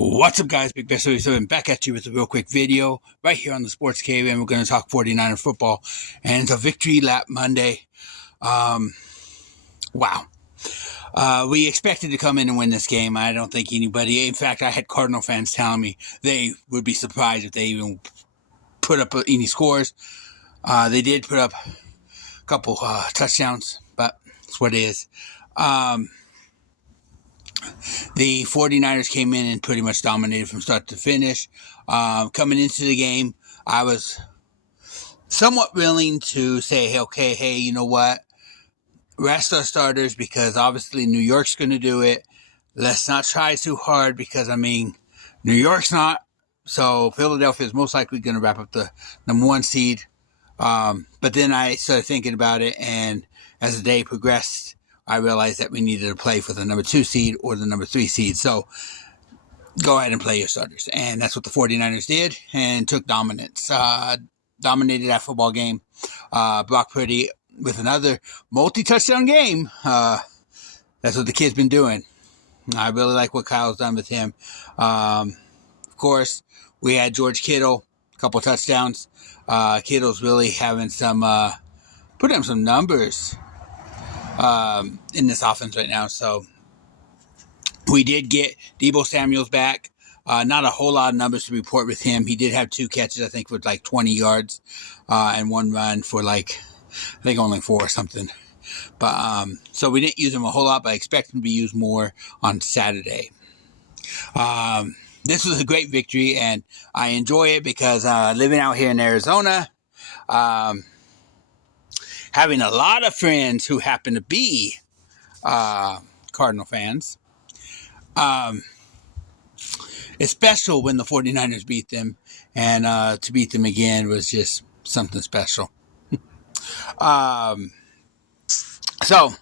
What's up, guys? Big Best 37 back at you with a real quick video right here on the Sports Cave, and we're going to talk 49er football. And it's a victory lap Monday. Wow. We expected to come in and win this game. I don't think anybody, in fact, I had Cardinal fans telling me they would be surprised if they even put up any scores. They did put up a couple touchdowns, but that's what it is. The 49ers came in and pretty much dominated from start to finish. Coming into the game, I was somewhat willing to say, okay, hey, you know what? Rest our starters because obviously New York's going to do it. Let's not try too hard because, New York's not. So Philadelphia is most likely going to wrap up the number one seed. But then I started thinking about it, and as the day progressed, I realized that we needed to play for the number 2 seed or the number 3 seed. So go ahead and play your starters. And that's what the 49ers did and took dominance. Dominated that football game. Brock Purdy with another multi-touchdown game. That's what the kid's been doing. I really like what Kyle's done with him. Of course, we had George Kittle, a couple touchdowns. Kittle's really having put in some numbers in this offense right now. So we did get Deebo Samuel's back. Not a whole lot of numbers to report with him. He did have 2 catches, I think, with like 20 yards, and 1 run for only 4 or something. But so we didn't use him a whole lot, but I expect him to be used more on Saturday. This was a great victory, and I enjoy it because living out here in Arizona, having a lot of friends who happen to be Cardinal fans. It's special when the 49ers beat them, and to beat them again was just something special. So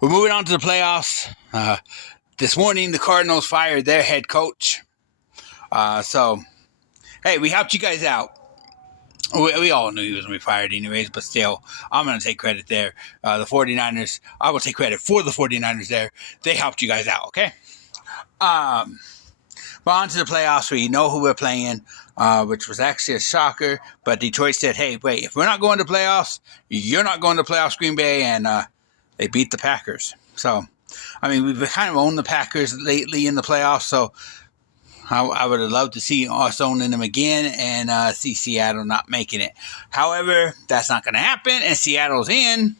we're moving on to the playoffs. This morning, the Cardinals fired their head coach. So, hey, we helped you guys out. We all knew he was going to be fired anyways, but still, I'm going to take credit there. The 49ers, I will take credit for the 49ers there. They helped you guys out, okay? But on to the playoffs. We know who we're playing, which was actually a shocker. But Detroit said, hey, wait, if we're not going to playoffs, you're not going to playoffs, Green Bay. And they beat the Packers. So, we've kind of owned the Packers lately in the playoffs. So, I would have loved to see us owning them again and see Seattle not making it. However, that's not going to happen, and Seattle's in.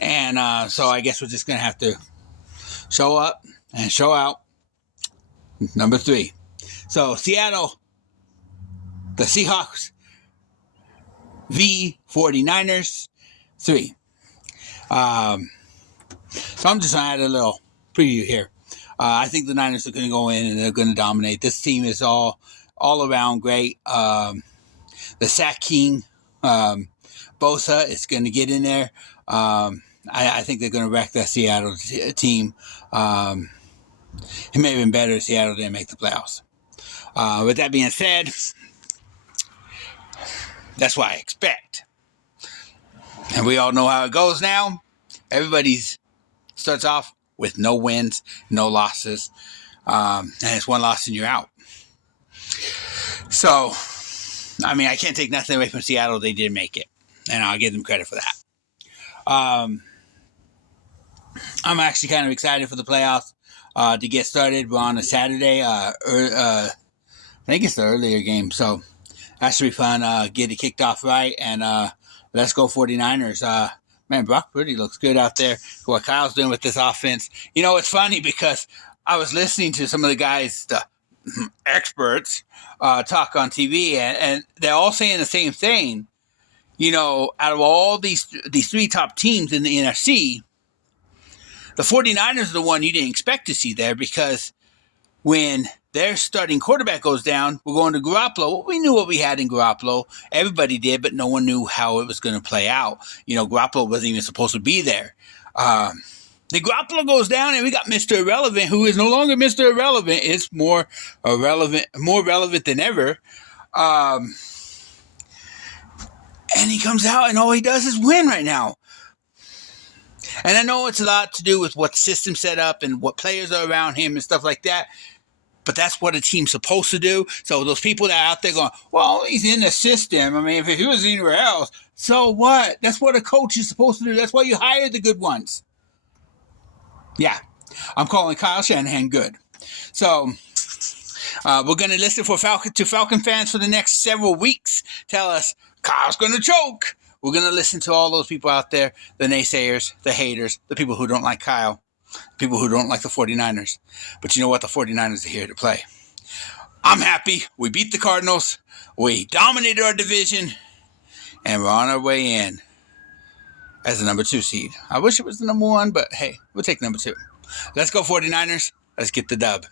And so I guess we're just going to have to show up and show out. Number 3. So Seattle, the Seahawks, v 49ers, 3. So I'm just going to add a little preview here. I think the Niners are going to go in and they're going to dominate. This team is all around great. The sack king, Bosa, is going to get in there. I think they're going to wreck that Seattle team. It may have been better if Seattle didn't make the playoffs. With that being said, that's what I expect. And we all know how it goes now. Everybody starts off with no wins, no losses, and it's 1 loss and you're out. So, I can't take nothing away from Seattle. They did make it, and I'll give them credit for that. I'm actually kind of excited for the playoffs to get started. We're on a Saturday. I think it's the earlier game, so that should be fun. Get it kicked off right, and let's go 49ers. Man, Brock Purdy looks good out there. What Kyle's doing with this offense. It's funny because I was listening to some of the guys, the experts, talk on TV, and they're all saying the same thing. Out of all these 3 top teams in the NFC, the 49ers are the one you didn't expect to see there because when their starting quarterback goes down, we're going to Garoppolo. We knew what we had in Garoppolo. Everybody did, but no one knew how it was going to play out. Garoppolo wasn't even supposed to be there. The Garoppolo goes down, and we got Mr. Irrelevant, who is no longer Mr. Irrelevant. It's more relevant than ever. And he comes out, and all he does is win right now. And I know it's a lot to do with what the system set up and what players are around him and stuff like that. but that's what a team's supposed to do. So those people that are out there going, well, he's in the system. I mean, if he was anywhere else, so what? That's what a coach is supposed to do. That's why you hire the good ones. Yeah, I'm calling Kyle Shanahan good. So we're going to listen to Falcon fans for the next several weeks. Tell us, Kyle's going to choke. We're going to listen to all those people out there, the naysayers, the haters, the people who don't like Kyle, people who don't like the 49ers. But you know what? The 49ers are here to play. I'm happy. We beat the Cardinals. We dominated our division. And we're on our way in as the number 2 seed. I wish it was the number 1, but hey, we'll take number 2. Let's go 49ers. Let's get the dub.